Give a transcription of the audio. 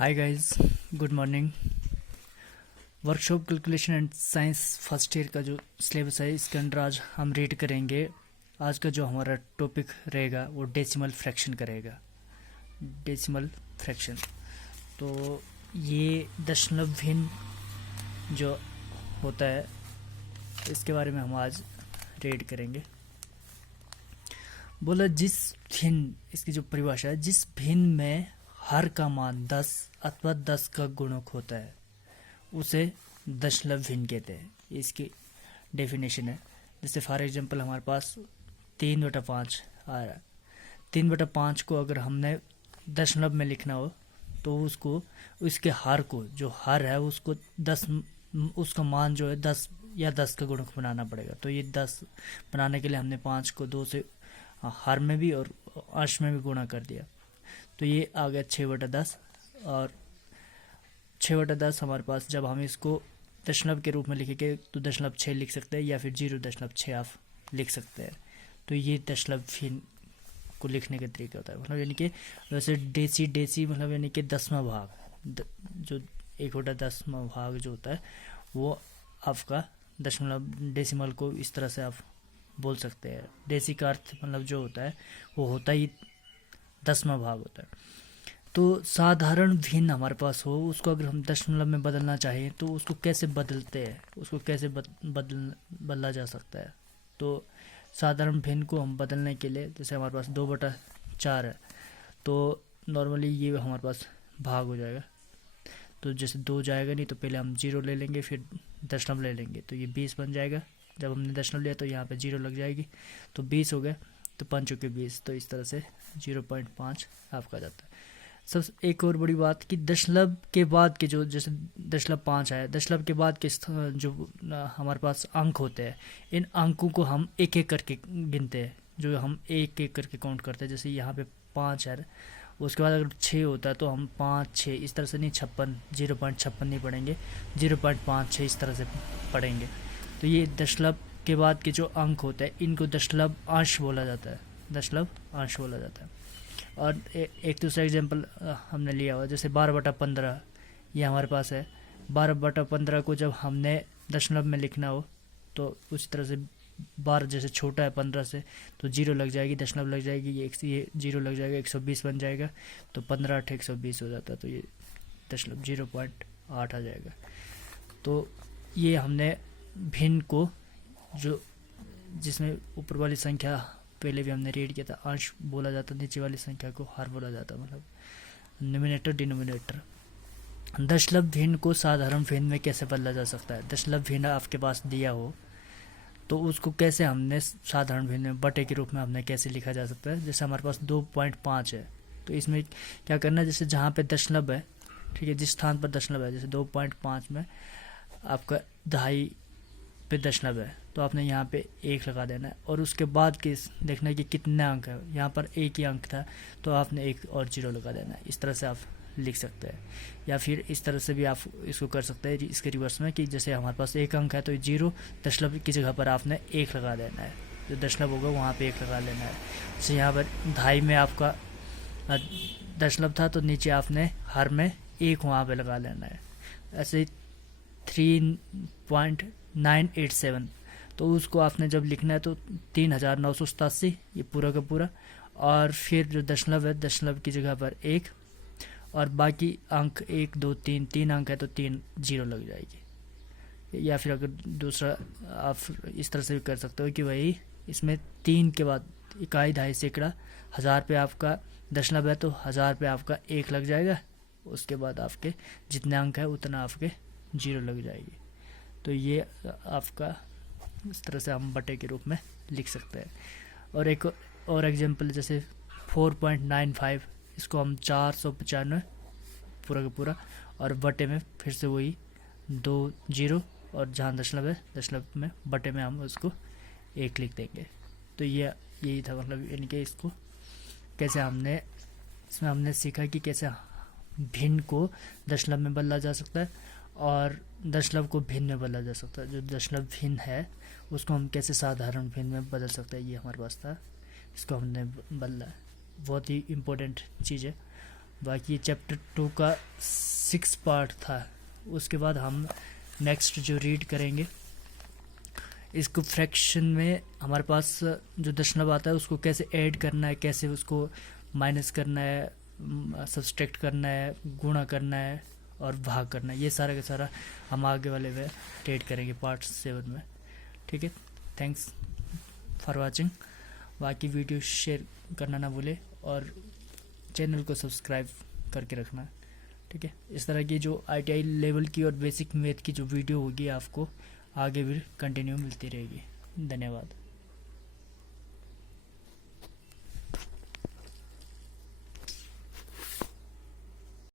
Hi guys, good morning. Workshop calculation and science first year का जो syllabus है इसके अंदर आज हम रीड करेंगे। आज का जो हमारा टॉपिक रहेगा वो डेसिमल फ्रैक्शन का रहेगा। डेसिमल फ्रैक्शन तो ये दशमलव भिन्न जो होता है इसके बारे में हम आज रीड करेंगे। बोला जिस भिन्न, इसकी जो परिभाषा है, जिस भिन्न में हर का मान 10 अथवा 10 का गुणक होता है उसे दशमलव भिन्न कहते हैं। इसकी डेफिनेशन है, जैसे फॉर एग्जांपल हमारे पास 3/5 आ रहा है। 3/5 को अगर हमने दशमलव में लिखना हो तो उसको उसके हर को, जो हर है उसको 10, उसका मान जो है 10 या 10 का गुणक बनाना पड़ेगा। तो ये 10 बनाने के लिए हमने 5 को 2 से हर में भी और अंश में भी गुणा कर दिया। तो ये आ गया 6/10। और 6/10 हमारे पास जब हम इसको दशमलव के रूप में लिखेंगे तो 0.6 लिख सकते हैं या फिर 0.6 आप लिख सकते हैं। तो ये दशमलव भिन्न को लिखने का तरीका होता है। मतलब यानी कि वैसे डेसी मतलब यानी कि 10वां भाग, जो 1/10वां भाग जो होता है वो आपका दशमलव डेसिमल को इस तरह से आप बोल सकते हैं। डेसी का अर्थ मतलब जो होता है वो होता ही 10वां भाग होता है। तो साधारण भिन्न हमारे पास हो, उसको अगर हम दशमलव में बदलना चाहें तो उसको कैसे बदलते हैं, उसको कैसे बदला जा सकता है। तो साधारण भिन्न को हम बदलने के लिए, जैसे हमारे पास 2/4 है तो नॉर्मली ये हमारे पास भाग हो जाएगा। तो जैसे 2 जाएगा नहीं तो पहले हम 0 ले लेंगे, फिर दशमलव ले लेंगे तो ये 20 बन जाएगा। जब हमने दशमलव लिया तो यहाँ पे 0 लग जाएगी तो 20 हो गया। तो 5 के 20, तो इस तरह से 0.5 आपका जाता है। सब एक और बड़ी बात कि दशमलव के बाद के जो, जैसे दशमलव 5 है, दशमलव के बाद के जो हमारे पास अंक होते हैं, इन अंकों को हम एक एक करके गिनते हैं, जो हम एक एक करके काउंट करते हैं। जैसे यहाँ पे 5 है, उसके बाद अगर 6 होता है तो हम 5 6 इस तरह से नहीं, 0.56 नहीं पढ़ेंगे, 0.56 इस तरह से पढ़ेंगे। तो ये दशमलव के बाद के जो अंक होते हैं इनको दशमलव अंश बोला जाता है, दशमलव अंश बोला जाता है। और एक दूसरा एग्जांपल हमने लिया हुआ, जैसे 12/15 ये हमारे पास है। 12/15 को जब हमने दशमलव में लिखना हो तो उस तरह से 12 जैसे छोटा है 15 से तो 0 लग जाएगी, दशमलव लग जाएगी, ये 0 लग जाएगा, 120 बन जाएगा। तो 15 8 120 हो जाता है, तो ये दशमलव 0.8 आ जाएगा। तो ये हमने भिन्न को, जो जिसमें ऊपर वाली संख्या पहले भी हमने रीड किया था अंश बोला जाता, नीचे वाली संख्या को हर बोला जाता, मतलब न्यूमरेटर डिनोमिनेटर। दशमलव भिन्न को साधारण भिन्न में कैसे बदला जा सकता है। दशमलव भिन्न आपके पास दिया हो तो उसको कैसे हमने साधारण भिन्न में बटे के रूप में हमने कैसे लिखा जा सकता है। जैसे हमारे पास 2.5 है तो इसमें क्या करना है, जैसे जहाँ पे दशमलव है, ठीक है, जिस स्थान पर दशमलव है, जैसे 2.5 में आपका 2.5 पे दशमलव है तो आपने यहाँ पे 1 लगा देना है। और उसके बाद के देखना है कि कितने अंक है, यहाँ पर 1 ही अंक था तो आपने 1 और 0 लगा देना है। इस तरह से आप लिख सकते हैं। या फिर इस तरह से भी आप इसको कर सकते हैं, इसके रिवर्स में, कि जैसे हमारे पास 1 अंक है तो 0 दशमलव की जगह पर आपने 1 लगा देना है, जो दशमलव होगा वहाँ पर 1 लगा लेना है। जैसे यहाँ पर 2.5 में आपका दशमलव था तो नीचे आपने हर में 1 वहाँ पर लगा लेना है। ऐसे 3.987 तो उसको आपने जब लिखना है तो 3987 ये पूरा का पूरा, और फिर जो दशमलव है दशमलव की जगह पर 1 और बाकी अंक 1 2 3 अंक है तो 3 0 लग जाएगी। या फिर अगर दूसरा आप इस तरह से भी कर सकते हो कि भाई इसमें 3 के बाद इकाई, दहाई, सैकड़ा, 1000 पे आपका दशमलव है तो 1000 पे आपका 1 लग जाएगा, उसके बाद आपके जितने अंक है उतना आपके 0 लग जाएगी। तो ये आपका इस तरह से हम बटे के रूप में लिख सकते हैं। और एक और एग्जांपल, जैसे 4.95 इसको हम 495 पूरा का पूरा, और बटे में फिर से वही 2 0 और जहाँ दशमलव है दशमलव में बटे में हम उसको 1 लिख देंगे। तो ये यही था, मतलब यानी कि इसको कैसे हमने, इसमें हमने सीखा कि कैसे भिन्न को दशमलव में बदला जा सकता है और दशमलव को भिन्न में बदला जा सकता है। जो दशमलव भिन्न है उसको हम कैसे साधारण भिन्न में बदल सकते हैं, ये हमारे पास था, इसको हमने बदला। बहुत ही इम्पोर्टेंट चीज़ है। बाकी चैप्टर 2 का 6 पार्ट था। उसके बाद हम नेक्स्ट जो रीड करेंगे, इसको फ्रैक्शन में हमारे पास जो दशमलव आता है उसको कैसे ऐड करना है, कैसे उसको माइनस करना है, सब्सट्रैक्ट करना है, गुणा करना है और भाग करना है, ये सारा का सारा हम आगे वाले में ट्रेड करेंगे पार्ट 7 में। ठीक है, थैंक्स फॉर वाचिंग। बाकी वीडियो शेयर करना ना भूले और चैनल को सब्सक्राइब करके रखना। ठीक है, इस तरह की जो ITI लेवल की और बेसिक मैथ की जो वीडियो होगी आपको आगे भी कंटिन्यू मिलती रहेगी। धन्यवाद।